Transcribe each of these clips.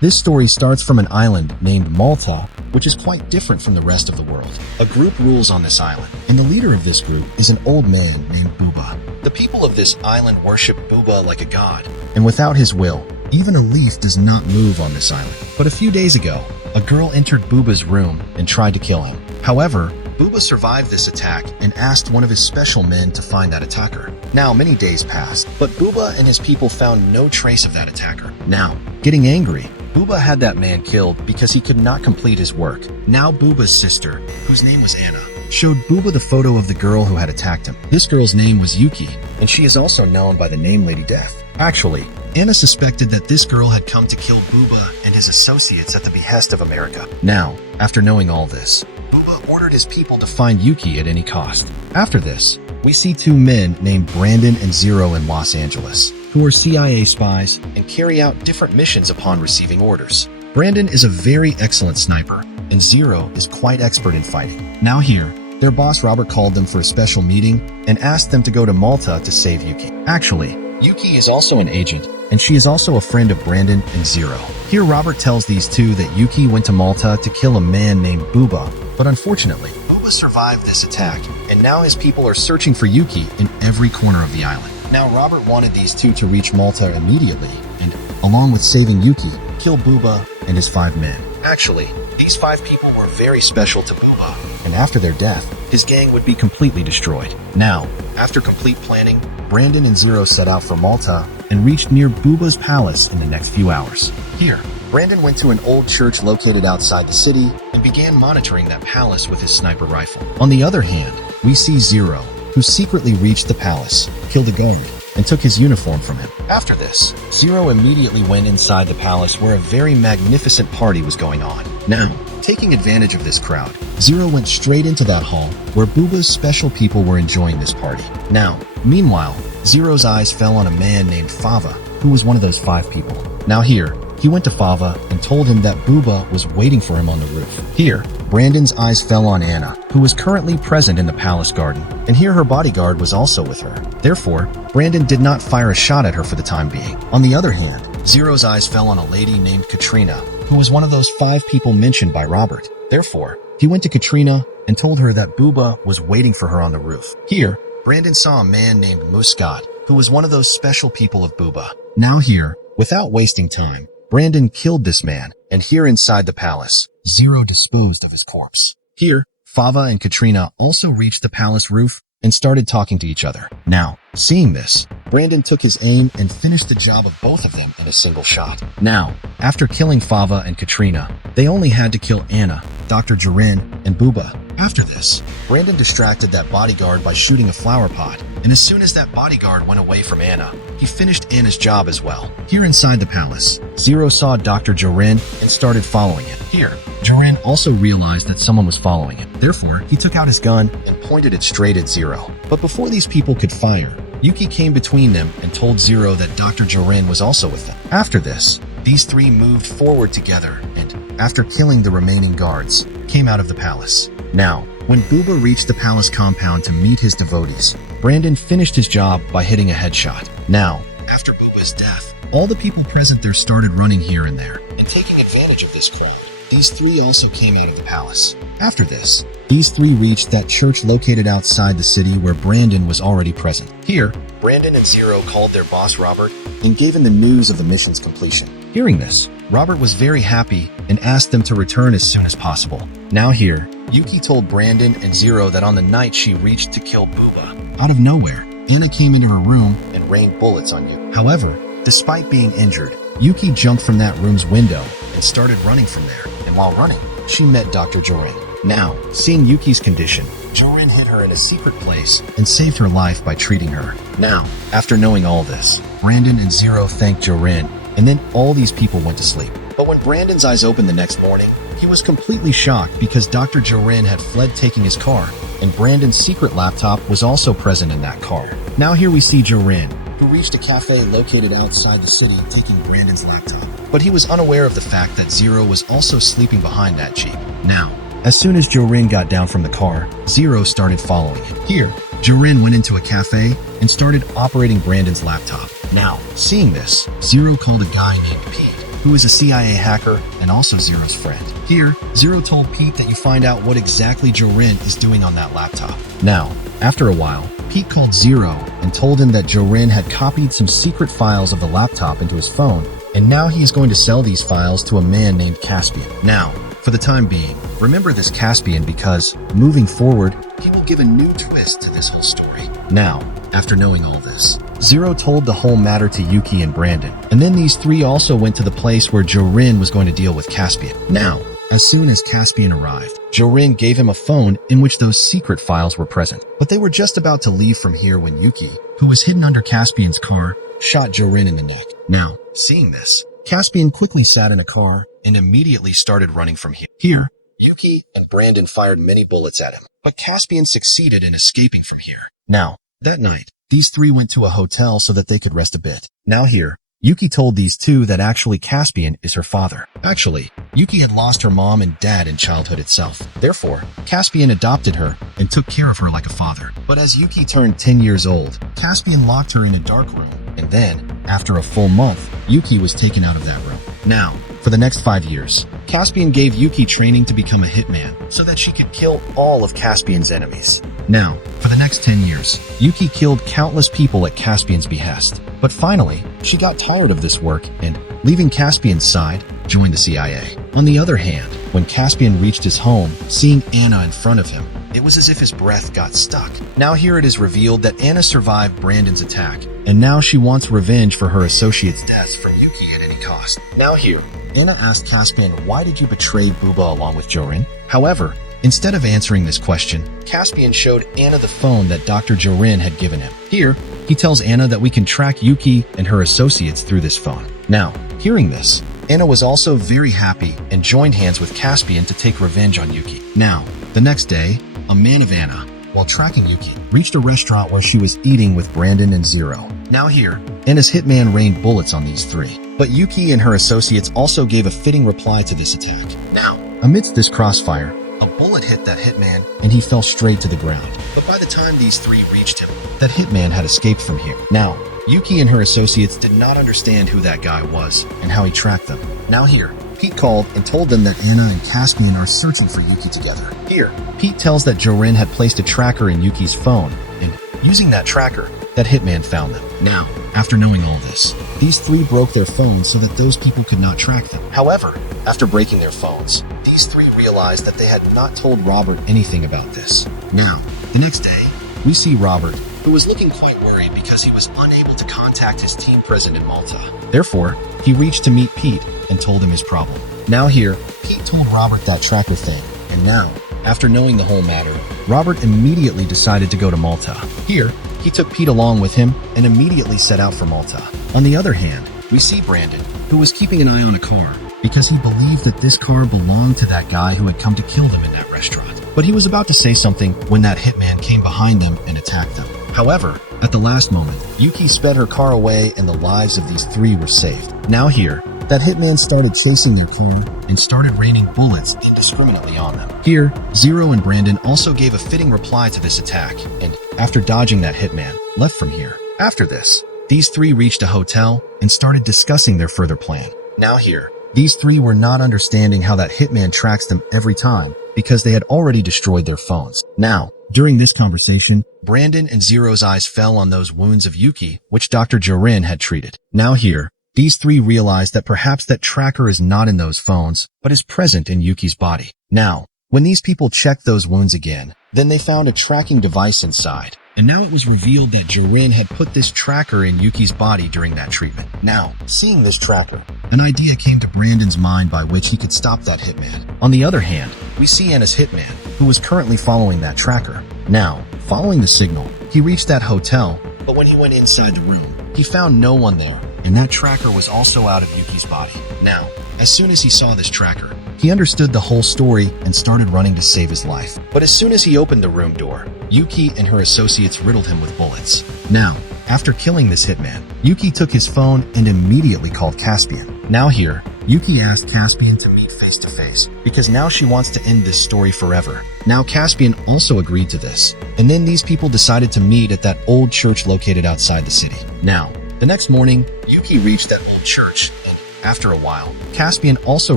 This story starts from an island named Malta, which is quite different from the rest of the world. A group rules on this island, and the leader of this group is an old man named Buba. The people of this island worship Buba like a god, and without his will, even a leaf does not move on this island. But a few days ago, a girl entered Buba's room and tried to kill him. However, Buba survived this attack and asked one of his special men to find that attacker. Now, many days passed, but Buba and his people found no trace of that attacker. Now, getting angry, Buba had that man killed because he could not complete his work. Now Buba's sister, whose name was Anna, showed Buba the photo of the girl who had attacked him. This girl's name was Yuki, and she is also known by the name Lady Death. Actually, Anna suspected that this girl had come to kill Buba and his associates at the behest of America. Now, after knowing all this, Buba ordered his people to find Yuki at any cost. After this, we see two men named Brandon and Zero in Los Angeles, who are CIA spies and carry out different missions upon receiving orders. Brandon is a very excellent sniper, and Zero is quite expert in fighting. Now here, their boss Robert called them for a special meeting and asked them to go to Malta to save Yuki. Actually, Yuki is also an agent, and she is also a friend of Brandon and Zero. Here Robert tells these two that Yuki went to Malta to kill a man named Buba, but unfortunately, Buba survived this attack, and now his people are searching for Yuki in every corner of the island. Now Robert wanted these two to reach Malta immediately, and, along with saving Yuki, kill Buba and his 5 men. Actually, these 5 people were very special to Buba, and after their death, his gang would be completely destroyed. Now, after complete planning, Brandon and Zero set out for Malta and reached near Buba's palace in the next few hours. Here, Brandon went to an old church located outside the city and began monitoring that palace with his sniper rifle. On the other hand, we see Zero, who secretly reached the palace, killed a guard, and took his uniform from him. After this, Zero immediately went inside the palace where a very magnificent party was going on. Now, taking advantage of this crowd, Zero went straight into that hall where Buba's special people were enjoying this party. Now, meanwhile, Zero's eyes fell on a man named Fava, who was one of those 5 people. Now here, he went to Fava and told him that Buba was waiting for him on the roof. Here, Brandon's eyes fell on Anna, who was currently present in the palace garden, and here her bodyguard was also with her. Therefore, Brandon did not fire a shot at her for the time being. On the other hand, Zero's eyes fell on a lady named Katrina, who was one of those 5 people mentioned by Robert. Therefore, he went to Katrina and told her that Buba was waiting for her on the roof. Here, Brandon saw a man named Muscat, who was one of those special people of Buba. Now here, without wasting time, Brandon killed this man, and here inside the palace, Zero disposed of his corpse. Here, Fava and Katrina also reached the palace roof and started talking to each other. Now, seeing this, Brandon took his aim and finished the job of both of them in a single shot. Now, after killing Fava and Katrina, they only had to kill Anna, Dr. G.R.I.T, and Buba. After this, Brandon distracted that bodyguard by shooting a flower pot, and as soon as that bodyguard went away from Anna, he finished Anna's job as well. Here inside the palace, Zero saw Dr. G.R.I.T and started following him. Here, G.R.I.T also realized that someone was following him. Therefore, he took out his gun and pointed it straight at Zero. But before these people could fire, Yuki came between them and told Zero that Dr. G.R.I.T was also with them. After this, these 3 moved forward together and, after killing the remaining guards, came out of the palace. Now, when Buba reached the palace compound to meet his devotees, Brandon finished his job by hitting a headshot. Now, after Buba's death, all the people present there started running here and there, and taking advantage of this crowd, these 3 also came out of the palace. After this, these 3 reached that church located outside the city where Brandon was already present. Here, Brandon and Zero called their boss Robert and gave him the news of the mission's completion. Hearing this, Robert was very happy and asked them to return as soon as possible. Now here, Yuki told Brandon and Zero that on the night she reached to kill Buba, out of nowhere, Anna came into her room and rained bullets on Yuki. However, despite being injured, Yuki jumped from that room's window and started running from there, and while running, she met Dr. G.R.I.T. Now, seeing Yuki's condition, G.R.I.T hid her in a secret place and saved her life by treating her. Now, after knowing all this, Brandon and Zero thanked G.R.I.T, and then all these people went to sleep. But when Brandon's eyes opened the next morning, he was completely shocked because Dr. G.R.I.T had fled taking his car, and Brandon's secret laptop was also present in that car. Now here we see G.R.I.T, who reached a cafe located outside the city taking Brandon's laptop. But he was unaware of the fact that Zero was also sleeping behind that Jeep. Now, as soon as G.R.I.T got down from the car, Zero started following him. Here, G.R.I.T went into a cafe and started operating Brandon's laptop. Now, seeing this, Zero called a guy named Pete who is a CIA hacker and also Zero's friend. Here, Zero told Pete that you find out what exactly G.R.I.T is doing on that laptop. Now, after a while, Pete called Zero and told him that G.R.I.T had copied some secret files of the laptop into his phone, and now he is going to sell these files to a man named Caspian. Now, for the time being, remember this Caspian because, moving forward, he will give a new twist to this whole story. Now, after knowing all this, Zero told the whole matter to Yuki and Brandon, and then these three also went to the place where G.R.I.T was going to deal with Caspian. Now, as soon as Caspian arrived, G.R.I.T gave him a phone in which those secret files were present. But they were just about to leave from here when Yuki, who was hidden under Caspian's car, shot G.R.I.T in the neck. Now, seeing this, Caspian quickly sat in a car and immediately started running from here. Here, Yuki and Brandon fired many bullets at him, but Caspian succeeded in escaping from here. Now, that night, these three went to a hotel so that they could rest a bit. Now here, Yuki told these two that actually Caspian is her father. Actually, Yuki had lost her mom and dad in childhood itself. Therefore, Caspian adopted her and took care of her like a father. But as Yuki turned 10 years old, Caspian locked her in a dark room. And then, after a full month, Yuki was taken out of that room. Now, for the next 5 years, Caspian gave Yuki training to become a hitman so that she could kill all of Caspian's enemies. Now, for the next 10 years, Yuki killed countless people at Caspian's behest. But finally, she got tired of this work and, leaving Caspian's side, joined the CIA. On the other hand, when Caspian reached his home, seeing Anna in front of him, it was as if his breath got stuck. Now here it is revealed that Anna survived Brandon's attack, and now she wants revenge for her associate's deaths from Yuki at any cost. Now here, Anna asked Caspian, why did you betray Buba along with G.R.I.T? However, instead of answering this question, Caspian showed Anna the phone that Dr. G.R.I.T had given him. Here, he tells Anna that we can track Yuki and her associates through this phone. Now, hearing this, Anna was also very happy and joined hands with Caspian to take revenge on Yuki. Now, the next day, a man of Anna, while tracking Yuki, reached a restaurant where she was eating with Brandon and Zero. Now here, Anna's hitman rained bullets on these three. But Yuki and her associates also gave a fitting reply to this attack. Now, amidst this crossfire, a bullet hit that hitman and he fell straight to the ground. But by the time these three reached him, that hitman had escaped from here. Now, Yuki and her associates did not understand who that guy was and how he tracked them. Now here, Pete called and told them that Anna and Caspian are searching for Yuki together. Here, Pete tells that G.R.I.T had placed a tracker in Yuki's phone, and using that tracker, that hitman found them. Now, after knowing all this, these three broke their phones so that those people could not track them. However, after breaking their phones, these three realized that they had not told Robert anything about this. Now, the next day, we see Robert, who was looking quite worried because he was unable to contact his team president in Malta. Therefore, he reached to meet Pete and told him his problem. Now here, Pete told Robert that tracker thing, and now, after knowing the whole matter, Robert immediately decided to go to Malta. Here, he took Pete along with him and immediately set out for Malta. On the other hand, we see Brandon, who was keeping an eye on a car because he believed that this car belonged to that guy who had come to kill them in that restaurant. But he was about to say something when that hitman came behind them and attacked them. However, at the last moment, Yuki sped her car away and the lives of these three were saved. Now here, that hitman started chasing their car and started raining bullets indiscriminately on them. Here, Zero and Brandon also gave a fitting reply to this attack and, after dodging that hitman, left from here. After this, these three reached a hotel and started discussing their further plan. Now here, these three were not understanding how that hitman tracks them every time because they had already destroyed their phones. Now, during this conversation, Brandon and Zero's eyes fell on those wounds of Yuki, which Dr. G.R.I.T had treated. Now here, these three realized that perhaps that tracker is not in those phones, but is present in Yuki's body. Now, when these people checked those wounds again, then they found a tracking device inside. And now it was revealed that G.R.I.T had put this tracker in Yuki's body during that treatment. Now, seeing this tracker, an idea came to Brandon's mind by which he could stop that hitman. On the other hand, we see Anna's hitman, who was currently following that tracker. Now, following the signal, he reached that hotel, but when he went inside the room, he found no one there, and that tracker was also out of Yuki's body. Now, as soon as he saw this tracker, he understood the whole story and started running to save his life. But as soon as he opened the room door, Yuki and her associates riddled him with bullets. Now, after killing this hitman, Yuki took his phone and immediately called Caspian. Now here, Yuki asked Caspian to meet face to face because now she wants to end this story forever. Now Caspian also agreed to this, and then these people decided to meet at that old church located outside the city. Now, the next morning, Yuki reached that old church and, After a while, Caspian also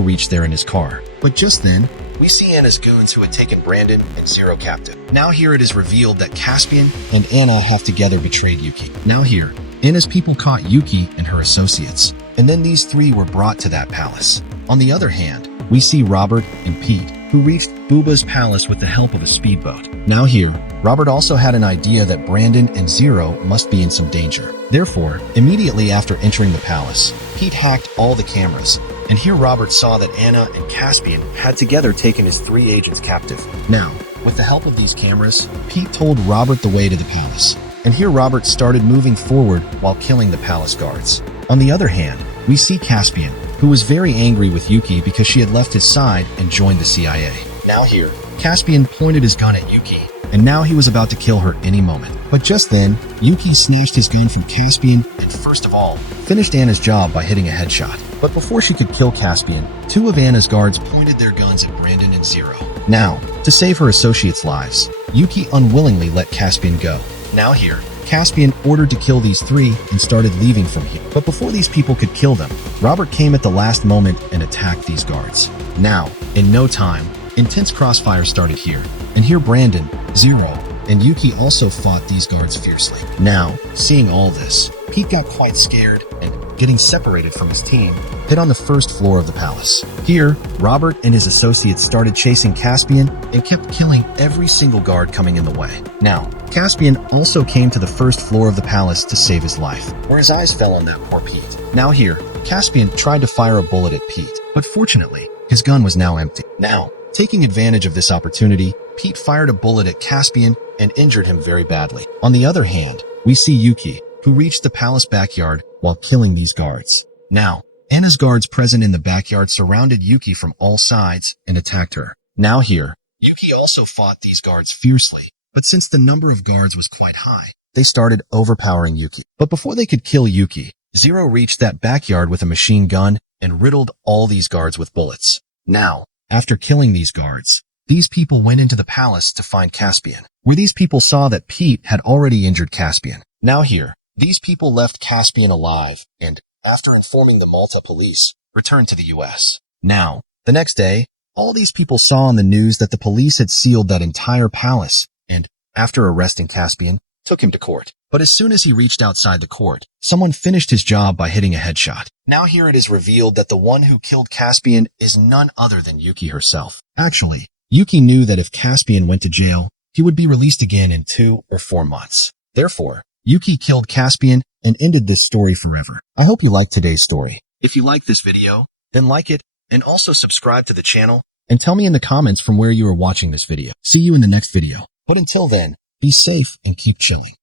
reached there in his car. But just then, we see Anna's goons who had taken Brandon and Zero captive. Now here it is revealed that Caspian and Anna have together betrayed Yuki. Now here, Anna's people caught Yuki and her associates, and then these three were brought to that palace. On the other hand, we see Robert and Pete, who reached Booba's palace with the help of a speedboat. Now here, Robert also had an idea that Brandon and Zero must be in some danger. Therefore, immediately after entering the palace, Pete hacked all the cameras, and here Robert saw that Anna and Caspian had together taken his three agents captive. Now, with the help of these cameras, Pete told Robert the way to the palace, and here Robert started moving forward while killing the palace guards. On the other hand, we see Caspian, who was very angry with Yuki because she had left his side and joined the CIA. Now here, Caspian pointed his gun at Yuki, and now he was about to kill her any moment. But just then, Yuki snatched his gun from Caspian and first of all, finished Anna's job by hitting a headshot. But before she could kill Caspian, two of Anna's guards pointed their guns at Brandon and Zero. Now, to save her associates' lives, Yuki unwillingly let Caspian go. Now here, Caspian ordered to kill these three and started leaving from here. But before these people could kill them, Robert came at the last moment and attacked these guards. Now, in no time, intense crossfire started here, and here Brandon, Zero, and Yuki also fought these guards fiercely. Now, seeing all this, Pete got quite scared and, getting separated from his team, hid on the first floor of the palace. Here, Robert and his associates started chasing Caspian and kept killing every single guard coming in the way. Now, Caspian also came to the first floor of the palace to save his life, where his eyes fell on that poor Pete. Now here, Caspian tried to fire a bullet at Pete, but fortunately, his gun was now empty. Now, taking advantage of this opportunity, Pete fired a bullet at Caspian and injured him very badly. On the other hand, we see Yuki, who reached the palace backyard while killing these guards. Now, Anna's guards present in the backyard surrounded Yuki from all sides and attacked her. Now here, Yuki also fought these guards fiercely, but since the number of guards was quite high, they started overpowering Yuki. But before they could kill Yuki, Zero reached that backyard with a machine gun and riddled all these guards with bullets. Now, after killing these guards, these people went into the palace to find Caspian, where these people saw that Pete had already injured Caspian. Now here, these people left Caspian alive and, after informing the Malta police, returned to the US. Now, the next day, all these people saw on the news that the police had sealed that entire palace and, after arresting Caspian, took him to court. But as soon as he reached outside the court, someone finished his job by hitting a headshot. Now here it is revealed that the one who killed Caspian is none other than Yuki herself. Actually, Yuki knew that if Caspian went to jail, he would be released again in 2 or 4 months. Therefore, Yuki killed Caspian and ended this story forever. I hope you liked today's story. If you liked this video, then like it and also subscribe to the channel and tell me in the comments from where you are watching this video. See you in the next video. But until then, be safe and keep chilling.